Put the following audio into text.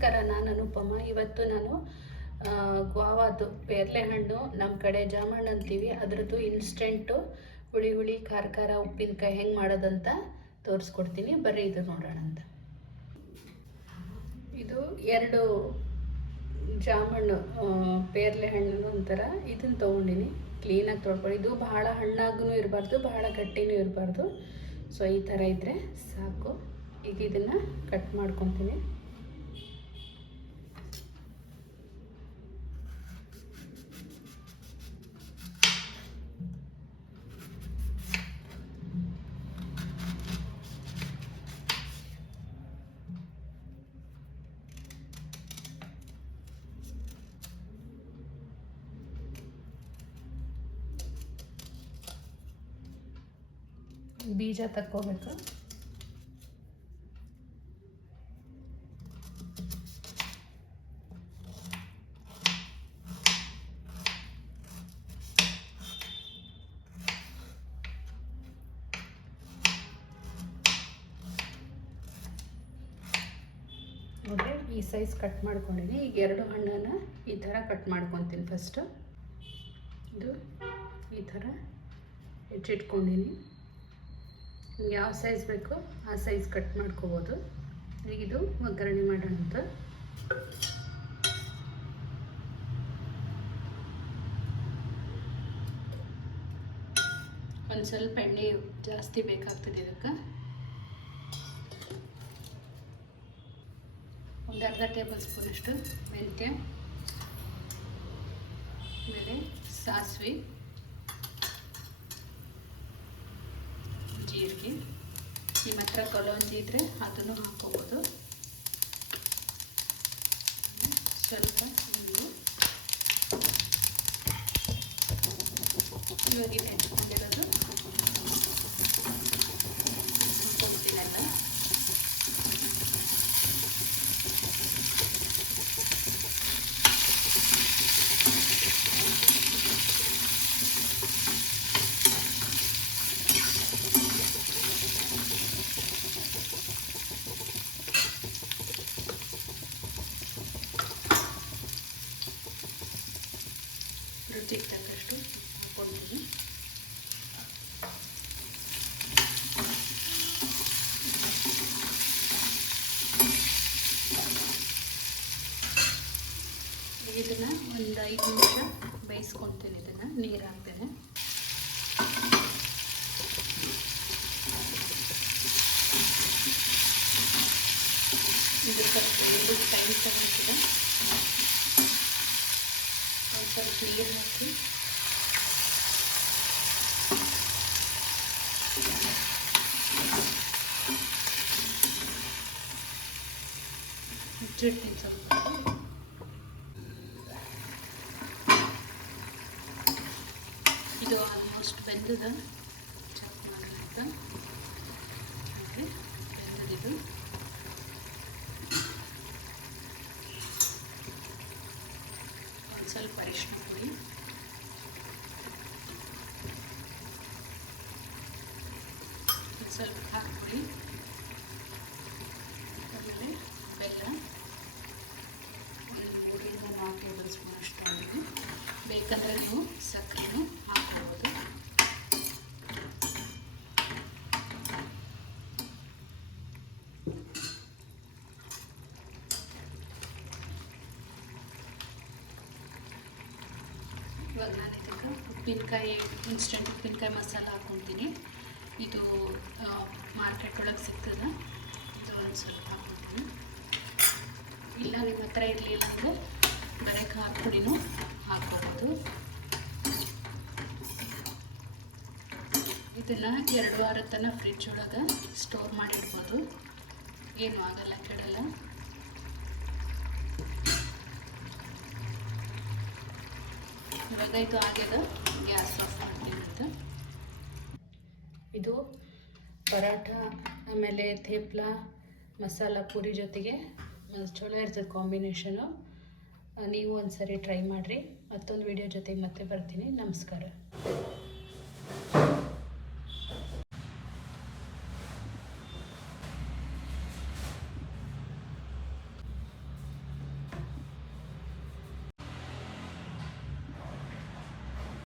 ನಮಸ್ಕಾರ, ನಾನು ಅನುಪಮ. ಇವತ್ತು ನಾನು ಗ್ವಾವಾದು ಪೇರ್ಲೆ ಹಣ್ಣು, ನಮ್ಮ ಕಡೆ ಜಾಮಣ್ಣು ಅಂತೀವಿ, ಅದರದ್ದು ಇನ್ಸ್ಟೆಂಟು ಹುಳಿ ಹುಳಿ ಖಾರ ಖಾರ ಉಪ್ಪಿನಕಾಯಿ ಹೆಂಗೆ ಮಾಡೋದಂತ ತೋರಿಸ್ಕೊಡ್ತೀನಿ. ಬರ್ರಿ ಇದು ನೋಡೋಣ ಅಂತ. ಇದು 2 ಜಾಮಣ್ಣು ಪೇರ್ಲೆ ಹಣ್ಣು ಅಂತಾರೆ, ಇದನ್ನು ತೊಗೊಂಡಿನಿ. ಕ್ಲೀನಾಗಿ ತೊಳ್ಕೊಳ್ಳಿ. ಇದು ಭಾಳ ಹಣ್ಣಾಗೂ ಇರಬಾರ್ದು, ಭಾಳ ಗಟ್ಟಿನೂ ಇರಬಾರ್ದು. ಸೊ ಈ ಥರ ಇದ್ದರೆ ಸಾಕು. ಈಗ ಇದನ್ನು ಕಟ್ ಮಾಡ್ಕೊತೀನಿ. ಬೀಜ ತಕ್ಕೋಬೇಕು. ನೋಡಿರಿ, ಈ ಸೈಜ್ ಕಟ್ ಮಾಡ್ಕೊಂಡಿನಿ. ಈಗ 2 ಹಣ್ಣನ್ನು ಈ ಥರ ಕಟ್ ಮಾಡ್ಕೊತೀನಿ. ಫಸ್ಟು ಇದು ಈ ಥರ ಹೆಚ್ಚಿಟ್ಕೊಂಡಿನಿ. ನಿಮ್ಗೆ ಯಾವ ಸೈಜ್ ಬೇಕೋ ಆ ಸೈಜ್ ಕಟ್ ಮಾಡ್ಕೋಬೋದು. ಈಗ ಇದು ಒಗ್ಗರಣೆ ಮಾಡೋಣ ಅಂತ. ಒಂದು ಸ್ವಲ್ಪ ಎಣ್ಣೆ ಜಾಸ್ತಿ ಬೇಕಾಗ್ತದೆ ಇದಕ್ಕೆ. ಒಂದು ಅರ್ಧ ಟೇಬಲ್ ಸ್ಪೂನಷ್ಟು ಮೆಂತ್ಯ, ಆಮೇಲೆ ಸಾಸಿವೆ, ಜೀರಿಗೆ. ನಿಮ್ಮ ಹತ್ರ ಕಲೋಂಜಿ ಇದ್ದರೆ ಅದನ್ನು ಹಾಕ್ಕೋಬೋದು. ಸ್ವಲ್ಪ ನೀರು. ಇವಾಗ ಇದು ಹೆಚ್ಕೊಂಡಿರೋದು ಹಾಕ್ಕೊಳ್ತೀನಲ್ಲ. ರುಚಿಗೆ ತಕ್ಕಷ್ಟು ಹಾಕ್ಕೊಳ್ತೀನಿ. ಇದನ್ನು ಒಂದು 5 ನಿಮಿಷ ಬೇಯಿಸ್ಕೊತೀನಿ. ಇದನ್ನು ನೀರು ಹಾಕ್ತೇನೆ. ಇದು ಸ್ವಲ್ಪ ಟೈಮ್ ತಗೊಂಡಿದೆ. ಒಂದು ಸ್ವಲ್ಪ ನೀರು ಹಾಕಿ ಮುಚ್ಚಿಡ್ತೀನಿ ಸ್ವಲ್ಪ. ಇದು ಆಲ್ಮೋಸ್ಟ್ ಬೆಂದದ. ಚಾಪ್ ಮಾಡಲಿಕ್ಕ ಬೆಂದದಿದು. ಒಂದು ಸ್ವಲ್ಪ ಅರಿಶಿನ ಪುಡಿ, ಒಂದು ಸ್ವಲ್ಪ ಖಾರ ಪುಡಿ, ಆಮೇಲೆ ಬೆಲ್ಲ ಒಂದು 3-4 ಟೇಬಲ್ ಸ್ಪೂನ್ ಅಷ್ಟು ಹಾಕಿ. ಬೇಕಂದರೆ ನೀವು ಸಕ್ಕರೆನೂ ಹಾಕ್ಬೋದು. ಇವಾಗ ನಾನು ಇದಕ್ಕೆ ಉಪ್ಪಿನಕಾಯಿ, ಇನ್ಸ್ಟೆಂಟ್ ಉಪ್ಪಿನಕಾಯಿ ಮಸಾಲ ಹಾಕ್ಕೊತೀನಿ. ಇದು ಮಾರ್ಕೆಟ್ ಒಳಗೆ ಸಿಗ್ತದೆ. ಇದು ಒಂದು ಸ್ವಲ್ಪ ಹಾಕ್ಕೊತೀನಿ. ಇಲ್ಲ ನಿಮ್ಮ ಹತ್ರ ಇರಲಿಲ್ಲ ಅಂದರೆ ಬರೀ ಖಾರ ಪುಡಿನೂ ಹಾಕ್ಕೋಬೋದು. ಇದನ್ನು 2 ವಾರ ತನಕ ಫ್ರಿಜ್ ಒಳಗೆ ಸ್ಟೋರ್ ಮಾಡಿಡ್ಬೋದು. ಏನೂ ಆಗಲ್ಲ, ಕೆಡಲ್ಲ. ಇವಾಗ ಇದು ಆಗ್ಯದ, ಗ್ಯಾಸ್ ಆಫ್ ಮಾಡ್ತೀನಿ ಅಂತ. ಇದು ಪರಾಠ ಆಮೇಲೆ ಥೇಪ್ಲ ಮಸಾಲ ಪೂರಿ ಜೊತೆಗೆ ಚಲೋ ಇರ್ತದೆ ಕಾಂಬಿನೇಷನು. ನೀವು ಒಂದು ಸರಿ ಟ್ರೈ ಮಾಡಿರಿ. ಮತ್ತೊಂದು ವಿಡಿಯೋ ಜೊತೆಗೆ ಮತ್ತೆ ಬರ್ತೀನಿ. ನಮಸ್ಕಾರ.